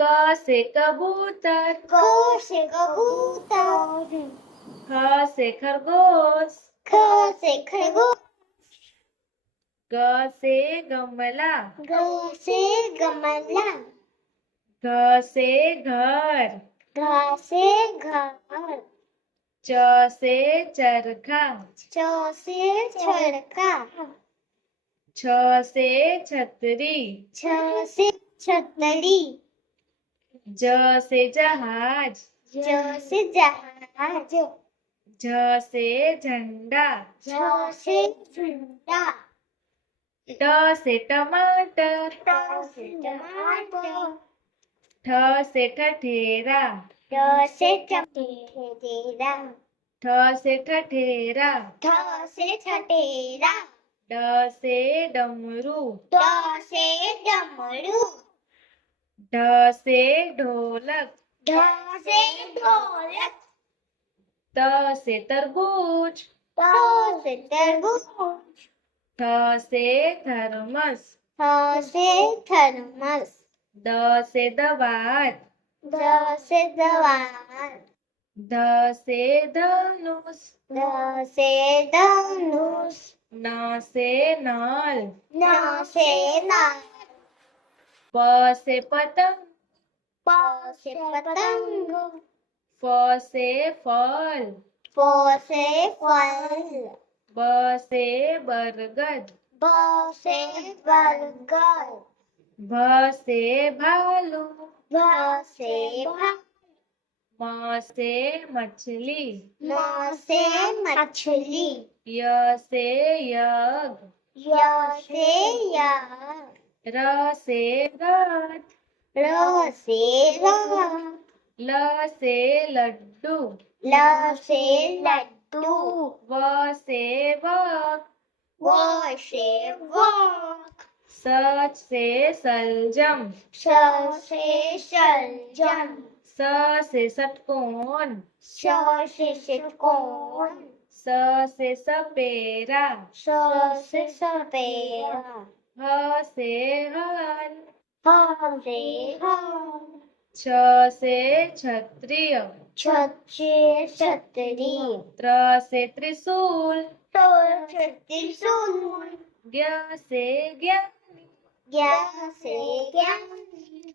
क से कबूतर, क से कबूतर, ख से खरगोश, ख से खरगोश, ग से गमला, ग से गमला, घ से घर, घ से घर, च से चरखा, च से चरखा, छ से छतरी, छ से छतरी, ज से जहाज, ज से जहाज, झ से झंडा, झ से झंडा, ट से टमाटर, ट से टमाटर, ठ से ठठेरा, ठ से ठठेरा, ठ से ठठेरा, ठ से ठठेरा, ड से डमरू, ड से डमरू, ढ से ढोलक, ढ से ढोलक, त से तरबूज, त से तरबूज, थ से थर्मस, थ से थर्मस, द से दवात, द से दवात, ध से धनुष, ध से धनुष, न से नल, न से नाल, प से पतंग, प से पतंग, फ से फल, फ से फल, ब से बरगद, ब से बरगद, भ से भालू, भ से भालू, म से मछली, म से मछली, य से यज्ञ, य से यज्ञ, र से रथ, र से रथ, ल से लड्डू, ल से लड्डू, व से वक, व से वक, स से सलजम, स से सलजम, स से षटकोण, स से षटकोण, स से सपेरा, स से सपेरा, ह से हल, ह से हल, छ से क्षत्रिय, छ से छतरी, त्र से त्रिशूल, ट से त्रिशूल, ज्ञ से ज्ञानी, ज्ञ से ज्ञानी,